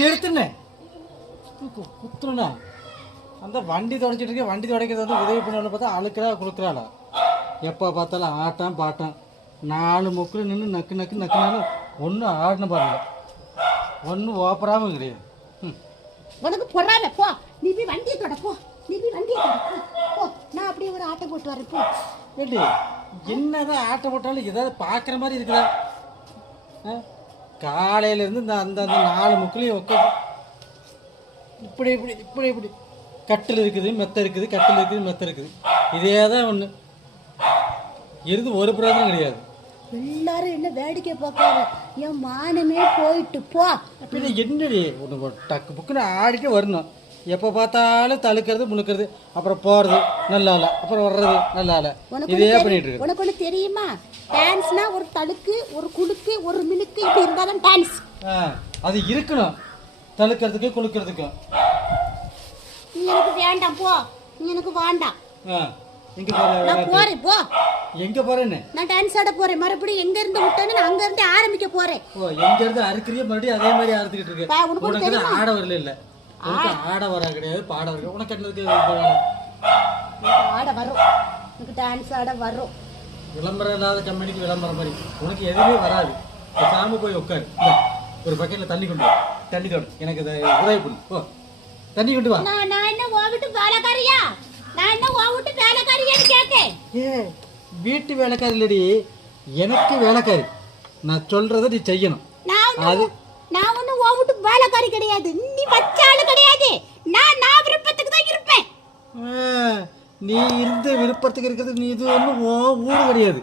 நிறுத்துனே குத்துனா அந்த வண்டி தொடச்சிட்டு இருக்கேன். வண்டி துடைக்கிறது வந்து உதவி பண்ண பார்த்தா அழுக்கிறா கொடுக்குறாளா. எப்போ பார்த்தாலும் ஆட்டம் பாட்டம் 4 முக்கில் நின்று நக்கு நக்கு நக்குனாலும் ஒன்றும் ஆடின பாருங்க, ஒன்றும் ஓப்பராகவும் கிடையாது. உனக்கு பொறாம போ, நீ போய் வண்டியை தொட போ, நீ போய் வண்டியை தொட போ, நான் அப்படியே ஒரு ஆட்டை போட்டு வரேன் போ. ஏடி என்னதான் ஆட்டை போட்டாலும் ஏதாவது பார்க்குற மாதிரி இருக்குதா? காலையிலேருந்து இந்த அந்த அந்த 4 முக்கிலையும் உட்காந்து இப்படி இப்படி இப்படி இப்படி கட்டில் இருக்குது மெத்த இருக்குது, கட்டில் இருக்குது மெத்த இருக்குது, இதே தான் ஒன்று இருந்து ஒரு பிரயோஜனம் கிடையாது. எல்லாரும் என்ன வேடிக்கை பார்க்காத, என் மானமே போயிட்டு போ. அப்படி என்னடி ஒன்று டக்கு புக்குன்னு ஆடிட்டு வரணும். எப்போ பார்த்தாலும் தழுக்கிறது முழுக்கிறது, அப்புறம் போகிறது நல்லா இல்லை, அப்புறம் வர்றது நல்லா இல்லை, இதே பண்ணிட்டு இருக்கு. உனக்கு ஒன்று தெரியுமா, டான்ஸ்னா ஒரு தழுக்கு ஒரு குலுக்கு ஒரு மினுக்கு இப்படி இருந்தாலும் டான்ஸ். அது இருக்கணும், தழுக்கிறதுக்கு குலுக்கிறதுக்கும். நீ எனக்கு வேண்டாம் போ, நீ எனக்கு வேண்டாம். எங்க நான் போறேன் போ. எங்க போறேன்னு? நான் டான்ஸ் ஆட போறேன். மறுபடியும் எங்க இருந்து விட்டேன்னு நான் அங்க இருந்து ஆரம்பிக்க போறேன். ஓ, எங்க இருந்து அறுக்கிறிய மறுபடியும் அதே மாதிரி அறுத்துக்கிட்டு இருக்கு. உனக்கு ஆட வரல இல்ல? உனக்கு ஆட வர கிடையாது, பாட வர. உனக்கு என்னதுக்கு ஆட வரும், எனக்கு டான்ஸ் ஆட வரும். விளம்பரம் இல்லாத கம்பெனிக்கு விளம்பரம் மாதிரி உனக்கு எதுவுமே வராது. சாமி போய் உட்காரு, ஒரு பக்கெட்ல தண்ணி கொண்டு வா, தண்ணி தோடு எனக்கு உதவி பண்ணு. ஓ, தண்ணி கொண்டு வா. நான் என்ன ஓவிட்டு வேலைக்காரியா? நான் என்ன ஓவிட்டு வேலைக்காரியான்னு கேட்கேன். வீட்டு வேலைக்காரி இல்லடி, எனக்கு வேலைக்காரி. நான் சொல்றத நீ செய்யணும். நான் ஒண்ணு ஓவிட்டு வேலைக்காரி கிடையாது, நீ வச்சாலும் கிடையாது. நான் விருப்பத்துக்கு தான் இருப்பேன். நீ இருந்த விருப்பத்துக்கு இருக்கிறது, நீ இது ஒன்றும் ஊடு கிடையாது.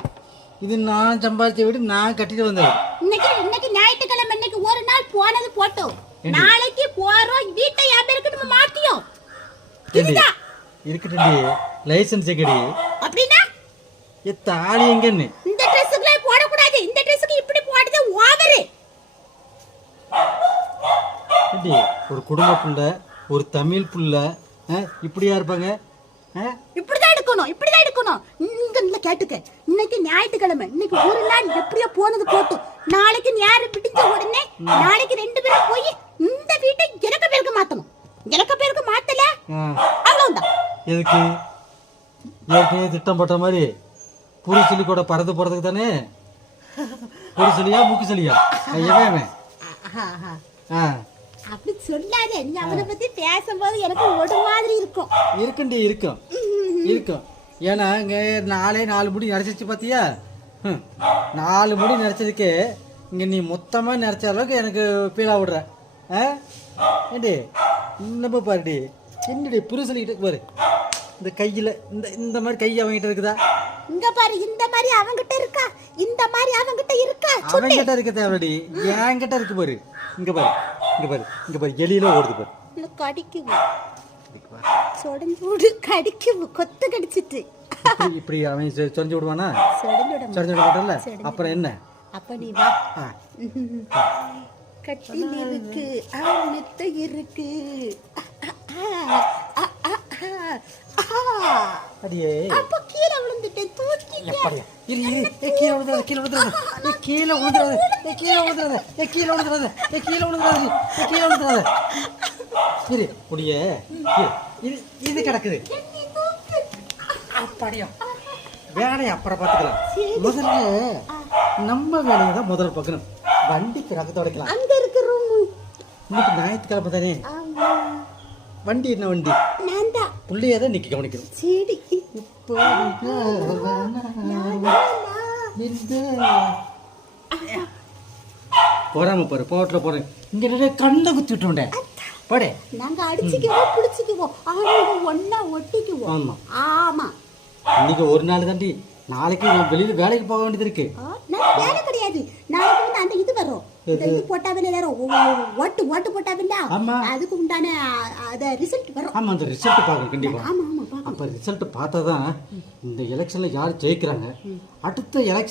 இது நான் சம்பாதிச்ச வீடு, நான் கட்டிட்டு வந்தது. இன்னைக்கு ஞாயிற்றுக்கிழமை, இன்னைக்கு ஒரு நாள் போனது போட்டோம், நாளைக்கு போறோம். வீட்டை யார் இருக்கட்டும் மாத்தியும் இருக்கட்டும். லைசன்ஸ் எங்கடி? அப்படின்னா தாலி எங்கன்னு? இந்த ட்ரெஸ்ஸுக்குள்ள போடக்கூடாது, இந்த ட்ரெஸ்ஸுக்கு இப்படி போடுறது ஓவரு. ஒரு குடும்ப புள்ள, ஒரு தமிழ் புள்ள இப்படியா இருப்பாங்க? இப்படிதான் எடுக்கணும், இப்படிதான் எடுக்கணும். இங்க கேட்டுக்க, இன்னைக்கு ஞாயிற்றுக்கிழமை, இன்னைக்கு ஒரு நாள் எப்படியோ போனது போட்டும். நாளைக்கு யாரு பிடிச்ச உடனே நாளைக்கு 2 பேரும் போய் இந்த வீட்டை இறக்க பேருக்கு மாத்தணும். இறக்க பேருக்கு மாத்தல அவ்வளவுதான். எதுக்கு? ஏற்கனவே திட்டம் போட்ட மாதிரி புரிசலி கூட பறந்து போறதுக்கு தானே. புரிசலியா மூக்குசலியா அப்படி சொல்லாதே. நீ அவனை பத்தி பேசும்போது எனக்கு ஒரு மாதிரி இருக்கும். இருக்கும். ஏன்னா இங்க 4 முடி நிறைச்சிச்சு பாத்தியா? 4 முடி நிறைச்சதுக்கு இங்க நீ மொத்தமா நிறைச்ச அளவுக்கு எனக்கு பீலா விடுற. ஏண்டி இன்னமும் பாருடி, என்னடி புரிசலிக்கிட்ட பாரு, இந்த கையில இந்த மாதிரி கை அவங்கிட்ட இருக்குதா? இங்க பாரு, இந்த மாதிரி அவங்கிட்ட இருக்கா, இந்த மாதிரி அவங்கிட்ட இருக்கா? அவங்கிட்ட இருக்க தேவடி, என்கிட்ட இருக்கு பாரு. இங்க பாரு, எலியில ஓடுது பாரு. கடிக்குது, சொடஞ்சு கடிக்குது, கொத்து கடிச்சிட்டு. இப்படி அவன் சொரிஞ்சு விடுவானா? சொரிஞ்சு விட மாட்டல. அப்புறம் என்ன? அப்ப நீ வா, கட்டில் இருக்கு, மெத்த இருக்கு. அடியே அப்ப கீழே விழுந்துட்டேன், தூக்கிட்டேன். கீழே விழுந்துடாத. சரி முடிய இது கிடக்குது. அப்படியா? வேலையை அப்புறம் பார்த்துக்கலாம். முதல்ல நம்ம வேலையை தான் முதல்ல பார்க்கணும். வண்டி பிறகு துடைக்கலாம். அங்க இருக்கு ரூம். இன்னைக்கு ஞாயிற்றுக்கிழமை தானே. வண்டி என்ன வண்டி? புள்ளையதான் இன்னைக்கு கவனிக்கணும். சரி, போறாம பாரு, போட்டில் போறேன். இங்க நிறைய கண்ணை குத்தி விட்டோண்டே போடே. நாங்க அடிச்சுக்குவோம், பிடிச்சிக்குவோம், ஒன்னா ஒட்டிக்குவோம். ஆமா, இன்னைக்கு ஒரு நாள் தாண்டி, நாளைக்கு நான் வெளியில வேலைக்கு போக வேண்டியது இருக்கு. வேலை கிடையாது, நாளைக்கு வந்து அந்த இது வரும், இது போட்டாவில்லை, ஓட்டு போட்டாவில்லை, அதுக்கு உண்டான ரிசல்ட் வரும். ஆமா, அந்த ரிசல்ட் பார்க்கணும் கண்டிப்பா. அப்ப ரிசல்ட் பார்த்தாதான் இந்த எலெக்ஷன்ல யார் ஜெயிக்கிறாங்க, அடுத்த எலெக்ஷன்